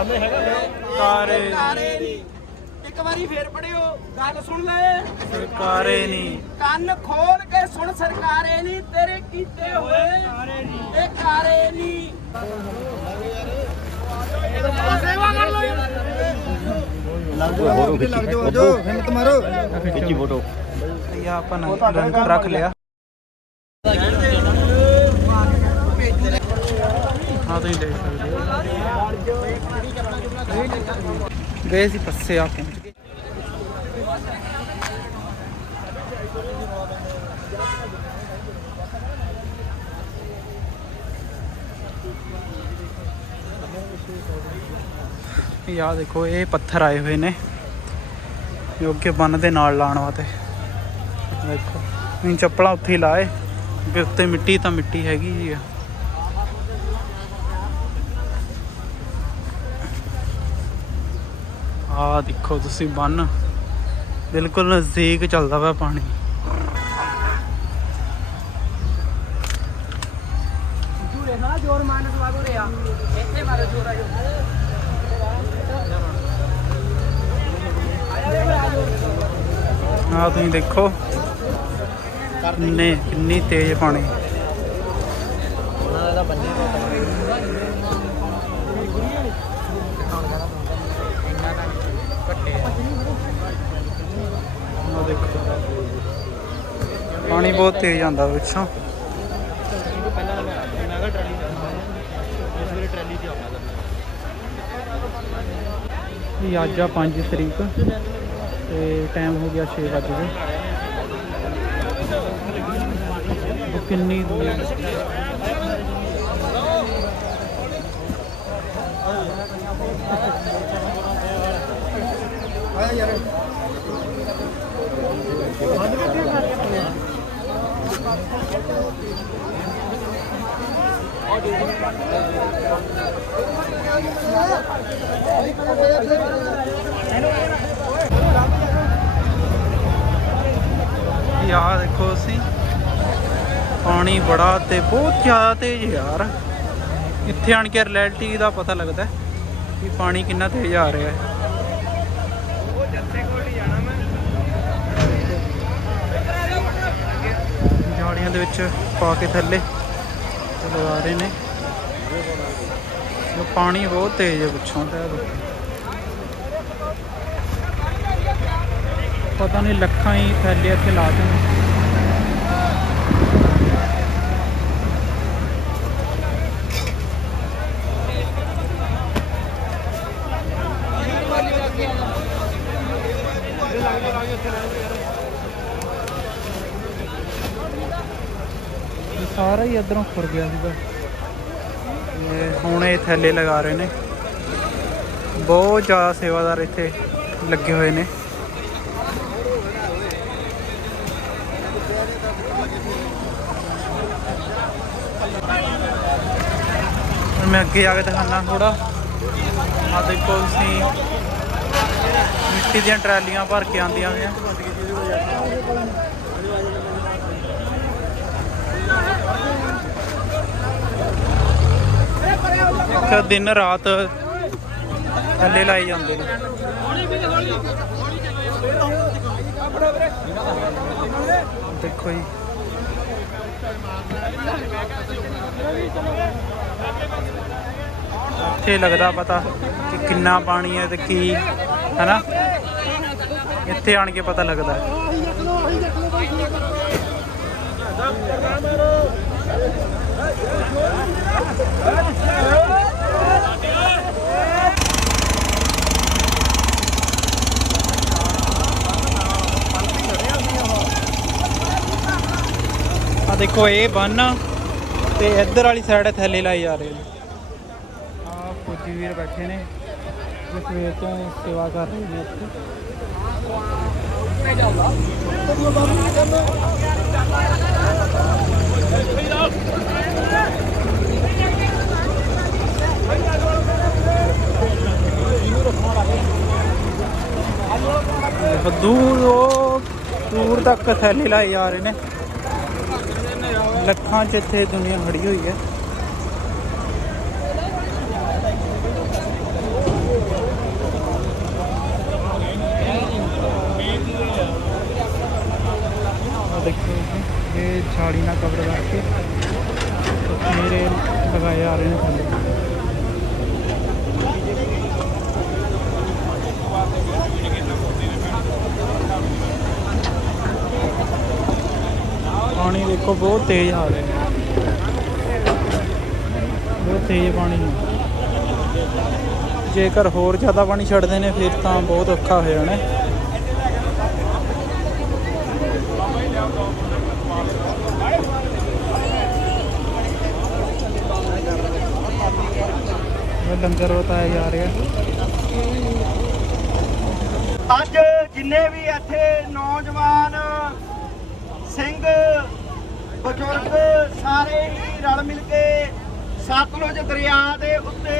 ਕਾਰੇ ਕਾਰੇ ਨਹੀਂ ਇੱਕ ਵਾਰੀ ਫੇਰ ਪੜਿਓ ਗੱਲ ਸੁਣ ਲੈ। ਸਰਕਾਰੇ ਨਹੀਂ ਕੰਨ ਖੋਲ ਕੇ ਸੁਣ ਸਰਕਾਰੇ ਨਹੀਂ ਤੇਰੇ ਕੀਤੇ ਹੋਏ। ਇਹ ਕਾਰੇ ਨਹੀਂ ਸੇਵਾ ਕਰ ਲੋ ਇਹ ਆਪਾਂ ਨਾ ਰੰਗ ਰੱਖ ਲਿਆ। ਹਾਂ ਤੁਸੀਂ ਦੇਖ ਸਕਦੇ ਹੋ ਗਏ ਸੀ ਪੱਸੇ ਆ ਪਹੁੰਚ ਗਏ ਯਾ ਦੇਖੋ, ਇਹ ਪੱਥਰ ਆਏ ਹੋਏ ਨੇ। ਜੋ ਬੰਨ ਦੇ ਨਾਲ ਲਾਉਣ ਵਾਸਤੇ। ਦੇਖੋ ਇਹ ਚੱਪਲਾਂ ਉੱਥੇ ਲਾਏ। ਵੀ ਉੱਤੇ ਮਿੱਟੀ ਤਾਂ ਮਿੱਟੀ ਹੈਗੀ ਜੀ ਆ। ਆਹ ਦੇਖੋ ਤੁਸੀਂ ਬੰਨ। ਬਿਲਕੁਲ ਨਜ਼ਦੀਕ ਚੱਲਦਾ ਵਾ ਪਾਣੀ। ਜੂਰੇ ਨਾ ਜੋਰ ਮਾਰਨ ਸਵਾਦ ਹੋ ਰਿਹਾ ਇੱਥੇ ਮਾਰੋ ਜੋਰ ਆ ਆਹ ਤੁਸੀਂ ਦੇਖੋ। ਕਿੰਨੇ ਕਿੰਨੀ ਤੇਜ਼ ਪਾਣੀ ਆਹ ਦੇਖੋ ਪਾਣੀ ਬਹੁਤ ਤੇਜ਼ ਆਉਂਦਾ ਵਿੱਚੋਂ ਇਹ ਅੱਜ ਆ 5 ਤਰੀਕ ਤੇ ਟਾਈਮ ਹੋ ਗਿਆ 6 ਵਜੇ ਉਹ ਕਿੰਨੀ ਦੂਰ? ਯਾਰ ਦੇਖੋ ਅਸੀਂ ਪਾਣੀ ਬੜਾ ਤੇ ਬਹੁਤ ਜ਼ਿਆਦਾ ਤੇਜ਼ ਯਾਰ। ਇੱਥੇ ਆਣ ਕੇ ਰਿਐਲਿਟੀ ਦਾ ਪਤਾ ਲੱਗਦਾ ਕਿ ਪਾਣੀ ਕਿੰਨਾ ਤੇਜ਼ ਆ ਰਿਹਾ ਹੈ। ਜਾੜੀਆਂ ਦੇ ਵਿੱਚ ਪਾ ਕੇ ਥੱਲੇ। ਲਗਾ ਰਹੇ ਨੇ। ਉਹ ਪਾਣੀ ਬਹੁਤ ਤੇਜ਼ ਹੈ ਪਿੱਛੋਂ। ਤਾਂ ਪਤਾ ਨਹੀਂ ਲੱਖਾਂ ਹੀ ਥੈਲੇ ਇੱਥੇ ਲਾ ਦੇਣ। ਸਾਰਾ ਹੀ ਇਧਰੋਂ ਖੁਰ ਗਿਆ ਸੀਗਾ। ਹੁਣ ਇਹ ਥੈਲੇ ਲਗਾ ਰਹੇ ਨੇ। ਬਹੁਤ ਜ਼ਿਆਦਾ ਸੇਵਾਦਾਰ ਇੱਥੇ ਲੱਗੇ ਹੋਏ ਨੇ। ਮੈਂ ਅੱਗੇ ਜਾ ਕੇ ਦਿਖਾਣਾ ਥੋੜਾ ਆ ਦੇਖੋ ਤੁਸੀਂ। ਮਿੱਟੀ ਦੀਆਂ ਟਰਾਲੀਆਂ ਭਰ ਕੇ ਆਉਂਦੀਆਂ ਹੋਈਆਂ ਤੇ ਦਿਨ ਰਾਤ ਥੱਲੇ ਲਾਈ ਜਾਂਦੇ ਨੇ। ਦੇਖੋ ਜੀ। ਇੱਥੇ ਲੱਗਦਾ ਪਤਾ ਕਿ ਕਿੰਨਾ ਪਾਣੀ ਹੈ ਤੇ ਕੀ, ਹੈਨਾ? ਇੱਥੇ ਆਣ ਕੇ ਪਤਾ ਲੱਗਦਾ ਹੈ। ਆ ਦੇਖੋ, ਇਹ ਬੰਨ ਤੇ ਇੱਧਰ ਵਾਲੀ ਸਾਈਡ ਥੱਲੇ ਲਾਈ ਜਾ ਰਹੇ ਨੇ। ਆ ਫੌਜੀ ਵੀਰ ਬੈਠੇ ਨੇ, ਜੋ ਸਵੇਰ ਤੋਂ ਸੇਵਾ ਕਰ ਰਹੇ ਨੇ ਇੱਥੇ। दूर दूर तक थैली लाए जा रहे ने लखा च इत दुनिया खड़ी हुई है ये ना कवर करके मेरे लगाए जा रहे हैं ਦੇਖੋ, ਬਹੁਤ ਤੇਜ਼ ਆ ਰਿਹਾ। ਹੈ ਬਹੁਤ ਤੇਜ਼ ਪਾਣੀ ਜੇਕਰ ਹੋਰ ਜ਼ਿਆਦਾ ਪਾਣੀ ਛੱਡਦੇ ਨੇ, ਫਿਰ ਤਾਂ ਬਹੁਤ ਔਖਾ ਹੋ ਜਾਣਾ। ਲੰਗਰ ਵਤਾਇਆ ਜਾ ਰਿਹਾ। ਅੱਜ ਜਿੰਨੇ ਵੀ ਇੱਥੇ ਨੌਜਵਾਨ ਸਿੰਘ ਬਜ਼ੁਰਗ ਸਾਰੇ ਹੀ ਰਲ ਮਿਲ ਕੇ ਸਤਲੁਜ ਦਰਿਆ ਦੇ ਉੱਤੇ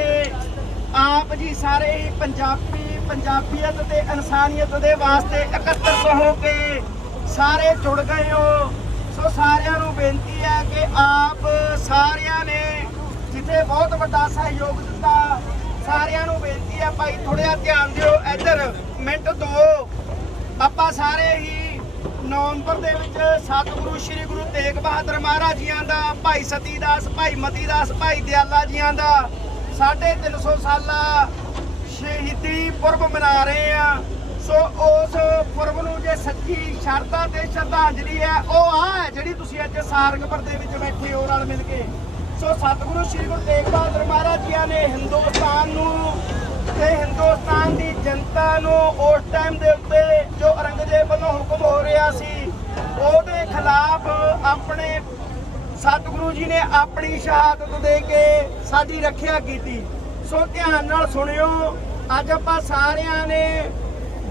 ਆਪ ਜੀ ਸਾਰੇ ਹੀ ਪੰਜਾਬੀ, ਪੰਜਾਬੀਅਤ ਤੇ ਇਨਸਾਨੀਅਤ ਦੇ ਵਾਸਤੇ ਇਕੱਤਰ ਹੋ ਕੇ ਸਾਰੇ ਜੁੜ ਗਏ ਹੋ। ਸੋ ਸਾਰਿਆਂ ਨੂੰ ਬੇਨਤੀ ਹੈ ਕਿ ਆਪ ਸਾਰਿਆਂ ਨੇ ਜਿੱਥੇ ਬਹੁਤ ਵੱਡਾ ਸਹਿਯੋਗ ਦਿੱਤਾ, ਸਾਰਿਆਂ ਨੂੰ ਬੇਨਤੀ ਹੈ ਭਾਈ, ਥੋੜ੍ਹਾ ਧਿਆਨ ਦਿਓ। ਇੱਧਰ ਮਿੰਟ ਦੋ। ਆਪਾਂ ਸਾਰੇ ਹੀ ਨਵੰਬਰ ਦੇ ਵਿੱਚ ਸਤਿਗੁਰੂ ਸ੍ਰੀ ਗੁਰੂ ਤੇਗ ਬਹਾਦਰ ਮਹਾਰਾਜ ਜੀਆਂ ਦਾ, ਭਾਈ ਸਤੀ ਦਾਸ ਭਾਈ ਮਤੀ ਦਾਸ ਭਾਈ ਦਿਆਲਾ ਜੀਆਂ ਦਾ 350 ਸਾਲਾ ਸ਼ਹੀਦੀ ਪੁਰਬ ਮਨਾ ਰਹੇ ਆ। ਸੋ ਉਸ ਪੁਰਬ ਨੂੰ ਜੇ ਸੱਚੀ ਸ਼ਰਧਾ ਤੇ ਸ਼ਰਧਾਂਜਲੀ ਹੈ, ਉਹ ਆ ਹੈ ਜਿਹੜੀ ਤੁਸੀਂ ਅੱਜ ਸਾਰੰਗਪੁਰ ਦੇ ਵਿੱਚ ਬੈਠੇ ਹੋ ਨਾਲ ਮਿਲ ਕੇ। ਸੋ ਸਤਿਗੁਰੂ ਸ੍ਰੀ ਗੁਰੂ ਤੇਗ ਬਹਾਦਰ ਮਹਾਰਾਜ ਜੀਆਂ ਨੇ ਹਿੰਦੁਸਤਾਨ ਨੂੰ ਤੇ ਹਿੰਦੁਸਤਾਨ ਦੀ ਜਨਤਾ ਨੂੰ ਉਸ ਟਾਈਮ ਦੇ ਉੱਤੇ ਜੋ ਔਰੰਗਜ਼ੇਬ ਵੱਲੋਂ ਹੁਕਮ ਹੋ ਰਿਹਾ ਸੀ, ਉਹਦੇ ਖਿਲਾਫ ਆਪਣੇ ਸਤਿਗੁਰੂ ਜੀ ਨੇ ਆਪਣੀ ਸ਼ਹਾਦਤ ਦੇ ਕੇ ਸਾਡੀ ਰੱਖਿਆ ਕੀਤੀ। ਸੋ ਧਿਆਨ ਨਾਲ ਸੁਣਿਓ, ਅੱਜ ਆਪਾਂ ਸਾਰਿਆਂ ਨੇ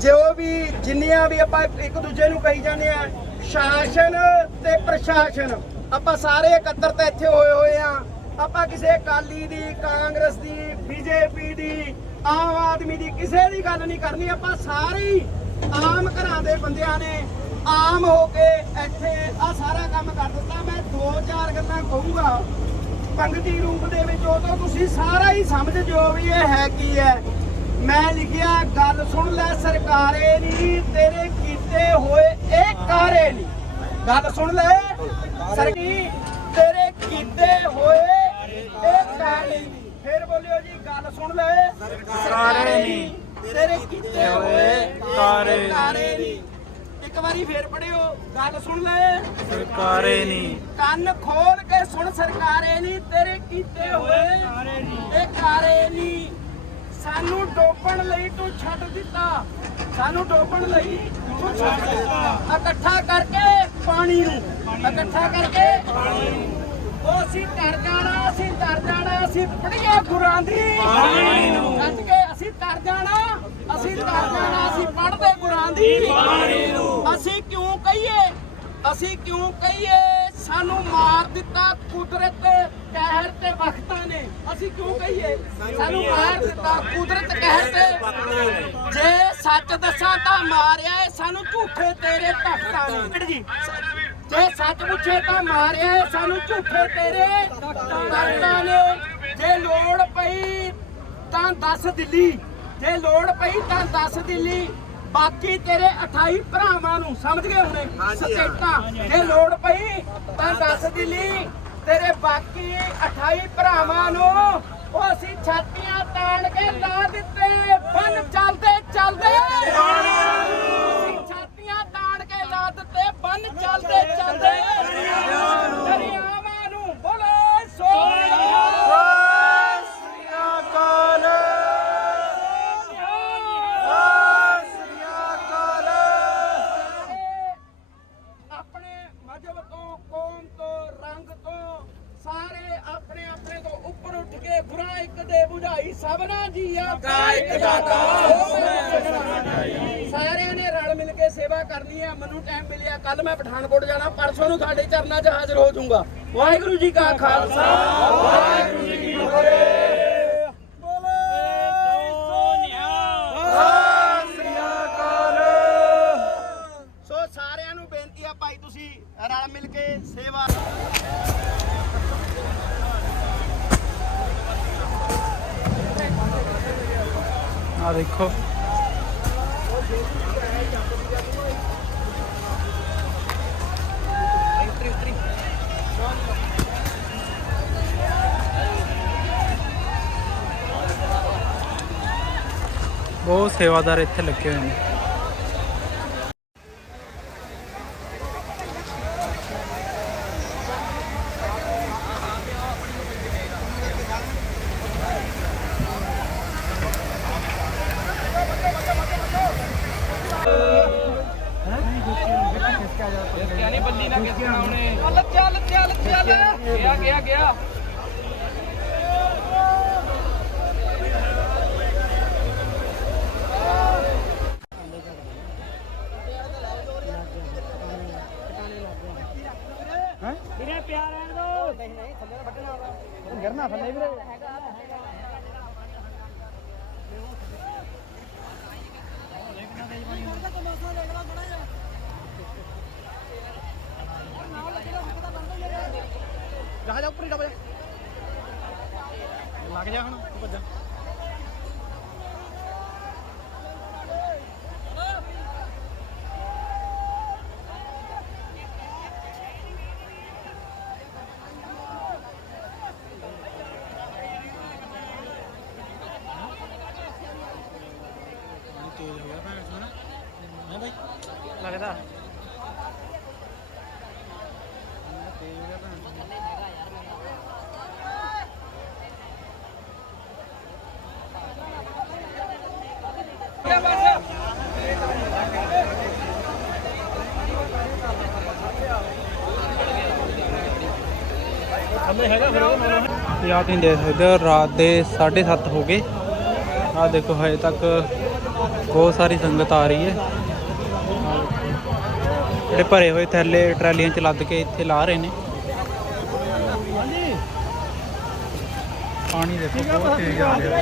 ਜੋ ਵੀ ਜਿੰਨੀਆਂ ਵੀ ਆਪਾਂ ਇੱਕ ਦੂਜੇ ਨੂੰ ਕਹੀ ਜਾਂਦੇ ਆ, ਸ਼ਾਸਨ ਤੇ ਪ੍ਰਸ਼ਾਸਨ। ਆਪਾਂ ਸਾਰੇ ਇਕੱਤਰ ਇਕੱਤਰਤਾ ਇੱਥੇ ਹੋਏ ਹੋਏ ਆ। ਆਪਾਂ ਕਿਸੇ ਅਕਾਲੀ ਦੀ, ਕਾਂਗਰਸ ਦੀ, ਬੀਜੇਪੀ ਦੀ ਆਮ ਆਦਮੀ ਦੀ ਕਿਸੇ ਦੀ ਗੱਲ ਨਹੀਂ ਕਰਨੀ, ਆਪਾਂ ਸਾਰੇ ਹੀ ਆਮ ਘਰਾਂ ਦੇ ਬੰਦਿਆਂ ਨੇ ਆਮ ਹੋ ਕੇ ਇੱਥੇ ਆ ਸਾਰਾ ਕੰਮ ਕਰ ਦਿੱਤਾ। ਮੈਂ ਦੋ ਚਾਰ ਗੱਲਾਂ ਕਹੂੰਗਾ। ਪੰਗਤੀ ਰੂਪ ਦੇ ਵਿੱਚ ਉਦੋਂ ਤੁਸੀਂ ਸਾਰਾ ਹੀ ਸਮਝ ਜਿਓ ਵੀ ਇਹ ਹੈ ਕੀ ਹੈ। ਮੈਂ ਲਿਖਿਆ, ਗੱਲ ਸੁਣ ਲੈ ਸਰਕਾਰੇ ਨਹੀਂ ਤੇਰੇ ਕੀਤੇ ਹੋਏ ਇਹ ਕਾਰੇ ਨਹੀਂ ਗੱਲ ਸੁਣ ਲੈ ਸਰਕੀ ਤੇਰੇ ਕੀਤੇ ਹੋਏ ਇਹ ਕਾਰੇ ਨਹੀਂ ਫਿਰ ਬੋਲਿਓ ਜੀ ਗੱਲ ਸੁਣ ਲੈ। ਸਰਕਾਰੇ ਨਹੀਂ ਤੇਰੇ ਕੀਤੇ ਹੋਏ ਕਾਰੇ ਕਾਰੇ ਨਹੀਂ ਇੱਕ ਵਾਰੀ ਫੇਰ ਪੜਿਓ ਗੱਲ ਸੁਣ ਲੈ। ਸਰਕਾਰੇ ਨਹੀਂ ਕੰਨ ਖੋਲ ਕੇ ਸੁਣ ਸਰਕਾਰੇ ਨਹੀਂ ਤੇਰੇ ਕੀਤੇ ਹੋਏ ਇਹ ਕਾਰੇ ਨਹੀਂ ਸਾਨੂੰ ਡੋਬਣ ਲਈ ਤੂੰ ਛੱਡ ਦਿੱਤਾ। ਸਾਨੂੰ ਡੋਬਣ ਲਈ ਤੂੰ ਛੱਡ ਦਿੱਤਾ। ਇਕੱਠਾ ਕਰਕੇ ਪਾਣੀ ਨੂੰ। ਇਕੱਠਾ ਕਰਕੇ ਉਹ ਅਸੀਂ ਤਰ ਜਾਣਾ ਅਸੀਂ ਤਰ ਜਾਣਾ ਅਸੀਂ ਪੜੀਆਂ ਗੁਰਾਂ ਦੀ। ਪਾਣੀ ਨੂੰ ਕੱਟ ਕੇ ਅਸੀਂ ਤਰ ਜਾਣਾ ਅਸੀਂ ਤਰ ਜਾਣਾ ਅਸੀਂ ਪੜਦੇ ਗੁਰਾਂ ਦੀ। ਪਾਣੀ ਨੂੰ ਅਸੀਂ ਕਿਉਂ ਕਹੀਏ? ਅਸੀਂ ਕਿਉਂ ਕਹੀਏ? ਸਾਨੂੰ ਮਾਰ ਦਿੱਤਾ ਕੁਦਰਤ ਕਹਿਰ ਤੇ ਵਕਤਾਂ ਨੇ। ਅਸੀਂ ਕਿਉਂ ਕਹੀਏ? ਸਾਨੂੰ ਮਾਰ ਦਿੱਤਾ ਕੁਦਰਤ ਕਹਿਰ ਤੇ। ਜੇ ਸੱਚ ਦੱਸਾਂ ਤਾਂ ਮਾਰਿਆ ਸਾਨੂੰ ਝੂਠੇ ਤੇਰੇ ਤਖਤਾਂ ਨੇ। ਜੀ ਜੇ ਸੱਚ ਪੁੱਛੇ ਤਾਂ ਮਾਰਿਆ ਸਾਨੂੰ ਝੂਠੇ ਤੇਰੇ ਤਖਤਾਂ ਨੇ। ਜੇ ਲੋੜ ਪਈ ਤਾਂ ਦੱਸ ਦਿੱਲੀ। ਜੇ ਲੋੜ ਪਈ ਤਾਂ ਦੱਸ ਦਿੱਲੀ। ਬਾਕੀ ਤੇਰੇ 28 ਭਰਾਵਾਂ ਨੂੰ ਸਮਝ ਗਏ ਹੁਣੇ? ਸਟੇਟਾਂ। ਜੇ ਲੋੜ ਪਈ ਤਾਂ ਦੱਸ ਦਿੱਲੀ। ਤੇਰੇ ਬਾਕੀ 28 ਭਰਾਵਾਂ ਨੂੰ ਉਹ ਅਸੀਂ ਛਾਤੀਆਂ ਤਾਣ ਕੇ ਲਾ ਦਿੱਤੇ ਬੰਨ ਚੱਲਦੇ ਚੱਲਦੇ ਦਰਿਆਵਾਂ ਨੂੰ ਬੋਲੇ ਸੋਨਿਆ ਆਪਣੇ ਮਜਬ ਤੋਂ ਕੌਮ ਤੋਂ ਰੰਗ ਤੋਂ ਸਾਰੇ ਆਪਣੇ ਆਪਣੇ ਤੋਂ ਉੱਪਰ ਉੱਠ ਕੇ ਗੁਰਾਂ ਇੱਕ ਦੇ ਬੁਝਾਈ ਸਭਨਾ ਜੀਆ ਕਾ ਇੱਕ ਦਾਤਾ ਸਾਰਿਆਂ ਨੇ ਰਲ ਮਿਲ ਕੇ ਸੇਵਾ ਮੈਨੂੰ ਟਾਈਮ ਮਿਲਿਆ। ਕੱਲ ਮੈਂ ਪਠਾਨਕੋਟ ਜਾਣਾ, ਪਰਸੋਂ ਨੂੰ ਤੁਹਾਡੇ ਚਰਨਾਂ 'ਚ ਹਾਜ਼ਰ ਹੋ ਜਾਊਂਗਾ। ਵਾਹਿਗੁਰੂ ਜੀ ਕਾ ਖਾਲਸਾ, ਵਾਹਿਗੁਰੂ ਜੀ ਕੀ ਫਤਿਹ। ਬਹੁਤ ਸੇਵਾਦਾਰ ਇੱਥੇ ਲੱਗੇ ਹੋਏ ਨੇ ਚੱਲ ਚੱਲ ਚੱਲ ਚੱਲ ਗਿਆ ਗਿਆ ਗਿਆ ਵੀਰੇ ਪਿਆਰ ਰਹਿਣ ਦੋ। ਨਹੀਂ ਨਹੀਂ ਥੱਲੇ ਵੱਢਣਾ ਵਾਲਾ ਗਿਰਨਾ ਥੱਲੇ ਵੀਰੇ। ਜਾ ਜਾ ਉੱਪਰ ਹੀ ਡੱਬ ਜਾ ਲੱਗ ਜਾ ਹੁਣ ਤੂੰ ਭੱਜ। ਤੇਜ਼ ਹੋ ਗਿਆ ਭੈਣ ਸੁਣ ਹੈ ਬਾਈ? ਲੱਗਦਾ। ਤੇਜ਼ ਹੋ ਗਿਆ ਭੈਣ ਯਾ ਤੁਸੀਂ ਦੇਖ ਸਕਦੇ ਹੋ ਰਾਤ ਦੇ 7:30 ਹੋ ਗਏ। ਆ ਦੇਖੋ ਹਜੇ ਤੱਕ ਬਹੁਤ ਸਾਰੀ ਸੰਗਤ ਆ ਰਹੀ ਹੈ। ਜਿਹੜੇ ਭਰੇ ਹੋਏ ਥੈਲੇ ਟਰਾਲੀਆਂ ਚ ਲੱਦ ਕੇ ਇੱਥੇ ਲਾ ਰਹੇ ਨੇ। ਪਾਣੀ ਦੇਖੋ, ਬਹੁਤ ਤੇਜ਼ ਆ ਰਿਹਾ।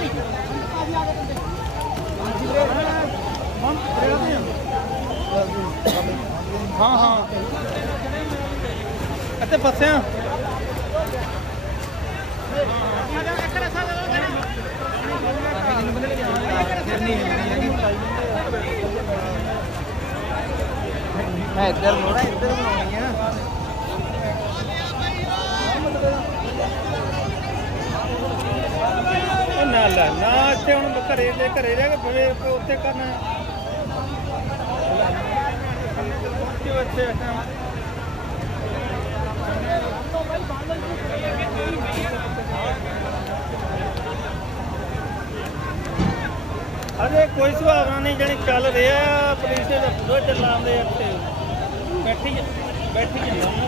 ਹਾਂ ਹਾਂ। ਇੱਥੇ ਫਸਿਆ। ਮੈਂ ਇੱਧਰ ਮੋੜਾ ਇੱਧਰ ਬਣਾਉਣੀ ਆ। ਉਹ ਨਾ ਲੈ ਨਾ, ਇੱਥੇ ਹੁਣ ਘਰੇ ਦੇ, ਘਰੇ ਰਹਿ ਕੇ ਫੇਰ ਉੱਥੇ ਕਰਨਾ। ਕਿਉਂ ਇੱਥੇ ਬੈਠਾ ਅਜੇ ਕੋਈ ਸੁਭਾਵਨਾ ਨਹੀਂ, ਜਿਹੜੀ ਚੱਲ ਰਿਹਾ, ਪੁਲਿਸ ਦੇ ਪੂਰਾ ਚੱਲਾਉਂਦੇ ਇੱਥੇ। ਬੈਠੀ ਬੈਠੀ ਜਾਂਦਾ ਉਹਨਾਂ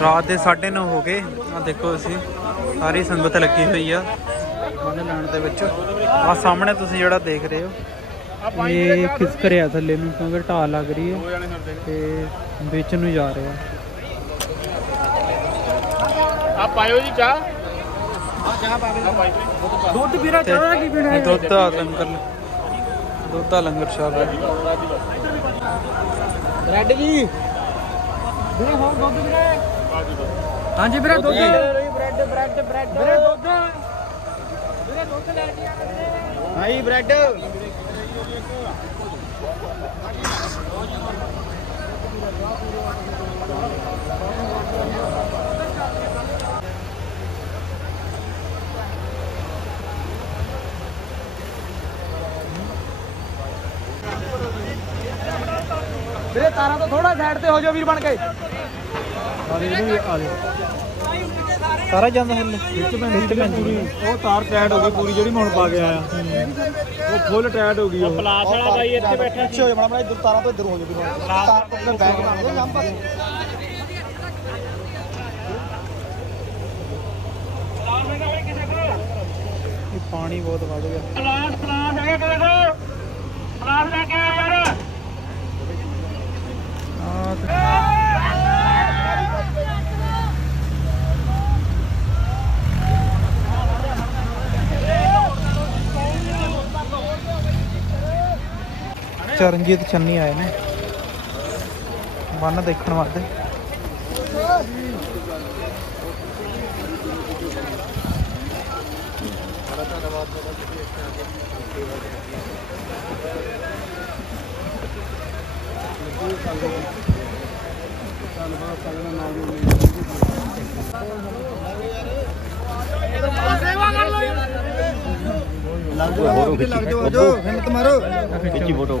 ਰਾਤ ਦੇ 9:30 ਹੋ ਗਏ। ਆ ਦੇਖੋ ਅਸੀਂ ਸਾਰੀ ਸੰਗਤ ਲੱਗੀ ਹੋਈ ਆ ਉਹਦੇ ਲੈਣ ਦੇ ਵਿੱਚ। ਆ ਸਾਹਮਣੇ ਤੁਸੀਂ ਜਿਹੜਾ ਦੇਖ ਰਹੇ ਹੋ ਇਹ ਖਿਸਕ ਰਿਹਾ ਥੱਲੇ ਨੂੰ ਕਿਉਂਕਿ ਢਾਲ ਲੱਗ ਰਹੀ ਹੈ ਤੇ ਵਿੱਚ ਨੂੰ ਜਾ ਰਿਹਾ ਆ। ਪਾਇਓ ਜੀ ਚਾਹ। ਦੁੱਧ ਵੀਰਾ ਚਾਹ ਕੀ ਪੀਣਾ ਦੁੱਧ ਦਾ ਲੰਗਰ ਦੁੱਧ ਦਾ ਲੰਗਰ ਚੱਲ ਰਿਹਾ। ਰੈੱਡ ਜੀ। ਵੀਰੇ ਹੋਰ ਦੁੱਧ ਵੀਰੇ ਹਾਂਜੀ ਵੀਰਾ ਦੁੱਧ। Bread bread bread. ਵੀਰੇ ਦੁੱਧ। ਵੀਰੇ ਦੁੱਧ ਲੈ ਕੇ ਆ ਹਾਈ ਬ੍ਰੈਡ। ਵੀਰੇ ਤਾਰਾਂ ਤੋਂ ਥੋੜਾ ਸਾਈਡ ਤੇ ਹੋ ਜਾਓ ਵੀਰ ਬਣ ਕੇ। ਸਾਰਾ ਜਾਂਦਾ ਹੱਲੇ ਵਿੱਚ ਪੈਂਦੀ ਉਹ ਤਾਰ ਟਾਈਟ ਹੋ ਗਈ ਪੂਰੀ ਜਿਹੜੀ ਮੈਂ ਹੁਣ ਪਾ ਕੇ ਆਇਆ। ਉਹ ਫੁੱਲ ਟਾਈਟ ਹੋ ਗਈ ਉਹ। ਪਲਾਸ ਵਾਲਾ ਬਾਈ ਇੱਥੇ ਬੈਠਾ ਪਿੱਛੇ ਹੋ ਜਾ ਬਣਾ ਇੱਧਰ ਤਾਰਾਂ ਤੋਂ ਇੱਧਰ ਹੋ ਜਾ ਵੀਰ ਤਾਰ ਤੋਂ ਇੱਧਰ ਬੈਗ ਬਣਾ ਦੇ ਲੰਬਾ। ਪਾਣੀ ਬਹੁਤ ਵੱਧ ਗਿਆ। ਪਲਾਸ ਪਲਾਸ ਹੈਗਾ ਕਿਸੇ ਕੋ ਪਲਾਸ ਲੈ ਕੇ ਆ ਯਾਰ। ਆ ਚਰਨਜੀਤ ਚੰਨੀ ਆਏ ਨੇ ਬੰਨ ਦੇਖਣ ਵਾਸਤੇ ਲੱਗ ਜਾਓ ਹਿੰਮਤ ਮਾਰੋ ਵਿੱਚੀ ਫੋਟੋ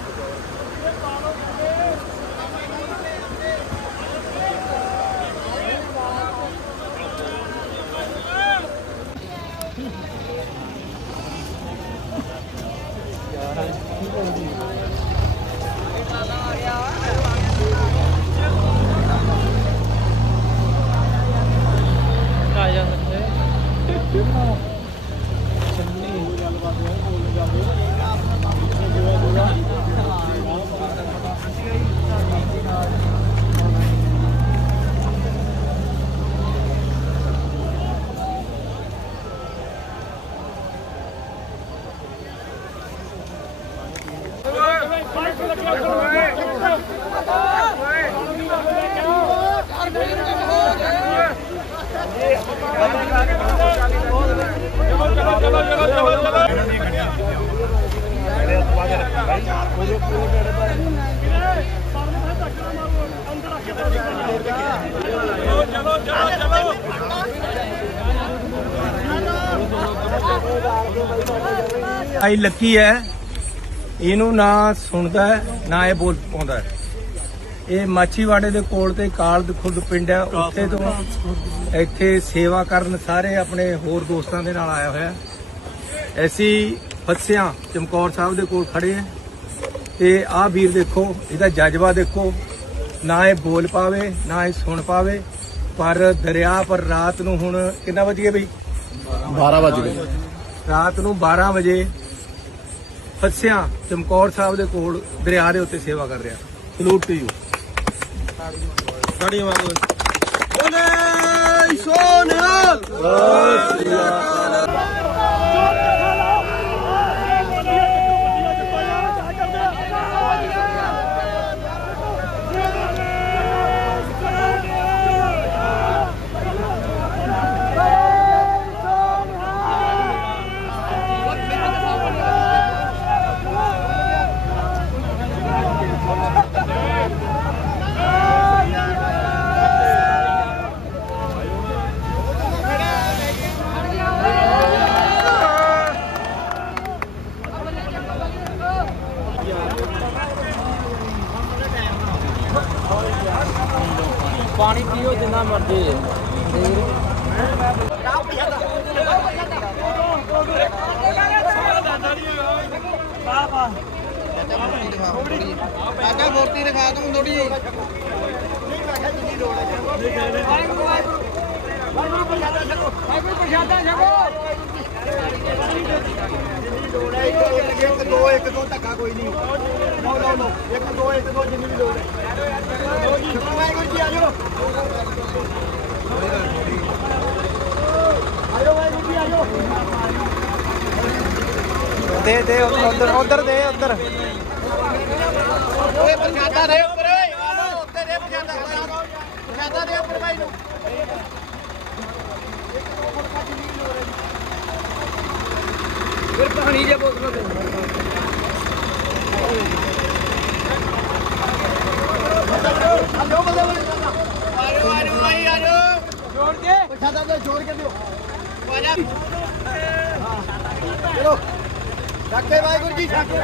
Good follow. ਆਈ ਲੱਕੀ ਹੈ। ਇਹਨੂੰ ਨਾ ਸੁਣਦਾ ਨਾ ਇਹ ਬੋਲ ਪਾਉਂਦਾ ਹੈ। ਇਹ ਮਾਛੀਵਾੜੇ ਦੇ ਕੋਲ ਤੇ ਕਾਲ ਖੁਰਦ ਪਿੰਡ ਹੈ ਉੱਥੇ ਤੋਂ ਇੱਥੇ ਸੇਵਾ ਕਰਨ ਸਾਰੇ ਆਪਣੇ ਹੋਰ ਦੋਸਤਾਂ ਦੇ ਨਾਲ ਆਇਆ ਹੋਇਆ ਹੈ। ਅਸੀਂ ਫੱਸਿਆਂ ਚਮਕੌਰ ਸਾਹਿਬ ਦੇ ਕੋਲ ਖੜੇ ਹਾਂ। ਤੇ ਆਹ ਵੀਰ ਦੇਖੋ ਇਹਦਾ ਜਜ਼ਬਾ ਦੇਖੋ। ਨਾ ਇਹ ਬੋਲ ਪਾਵੇ ਨਾ ਇਹ ਸੁਣ ਪਾਵੇ ਪਰ ਦਰਿਆ ਪਰ ਰਾਤ ਨੂੰ ਹੁਣ ਕਿੰਨਾ ਵਜ ਗਿਆ ਬਈ? 12 ਵਜ ਗਏ। ਰਾਤ ਨੂੰ 12 ਵਜੇ ਫੱਸਿਆਂ ਚਮਕੌਰ ਸਾਹਿਬ ਦੇ ਕੋਲ ਦਰਿਆ ਦੇ ਉੱਤੇ ਸੇਵਾ ਕਰ ਰਿਹਾ। ਸਲੂਟ ਟੂ ਯੂ ਸਾਡੀ ਆਵਾਜ਼ ਬੋਲੇ ਸੋਨਿਆਲ ਪਾਣੀ ਆਗਾ ਮੂਰਤੀ ਦਿਖਾ ਤੂੰ ਥੋੜੀ ਇੱਕ ਦੋ ਇੱਕ ਦੋ ਧੱਕਾ ਕੋਈ ਨਹੀਂ ਨੋ ਨੋ ਨੋ ਇੱਕ ਦੋ ਇੱਕ ਦੋ ਜਿੰਨੀ ਵੀ ਲੋੜ ਹੈ ਵਾਹਿਗੁਰੂ ਜੀ ਆਜੋ ਆਜੋ ਵਾਹਿਗੁਰੂ ਜੀ ਆਜੋ ਦੇ ਦੇ ਉਧਰ ਉਧਰ ਦੇ, ਉਧਰ। ਓਏ ਪ੍ਰਸ਼ਾਦਾ ਦੇ ਉੱਪਰ ਓਏ। ਉੱਤੇ ਦੇ ਪ੍ਰਸ਼ਾਦਾ ਪ੍ਰਸ਼ਾਦਾ ਦੇ ਉੱਪਰ ਭਾਈ ਨੂੰ। ਫਿਰ ਪਾਣੀ ਜੇ ਬੋਤਲ ਦੇ ਆਜੋ ਬੱਲੇ ਆਜੋ ਆਜੋ ਭਾਈ ਆਜੋ। ਜੋੜ ਕੇ। ਪ੍ਰਸ਼ਾਦਾ ਦੇ ਜੋੜ ਕੇ ਦਿਓ। ਚਲੋ। ਰੱਖੇ ਵਾਹਿਗੁਰੂ ਜੀ ਛੱਕੇ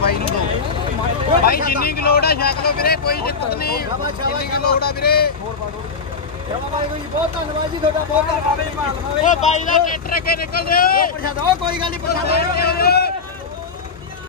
ਭਾਈ ਨੂੰ ਦੋ ਭਾਈ ਜਿੰਨੀ ਕੁ ਲੋੜ ਆ ਛਕ ਲਓ ਵੀਰੇ ਕੋਈ ਦਿੱਕਤ ਨਹੀਂ। ਜਿੰਨੀ ਕੁ ਲੋੜ ਆ ਵੀਰੇ। ਬਹੁਤ ਧੰਨਵਾਦ ਜੀ ਤੁਹਾਡਾ ਬਹੁਤ ਧੰਨਵਾਦ ਉਹ ਬਾਈ ਦਾ ਟਰੈਕਟਰ ਅੱਗੇ ਨਿਕਲ ਦਿਓ ਪ੍ਰਸ਼ਾਦ ਉਹ ਕੋਈ ਗੱਲ ਨਹੀਂ ਪ੍ਰਸ਼ਾਦ।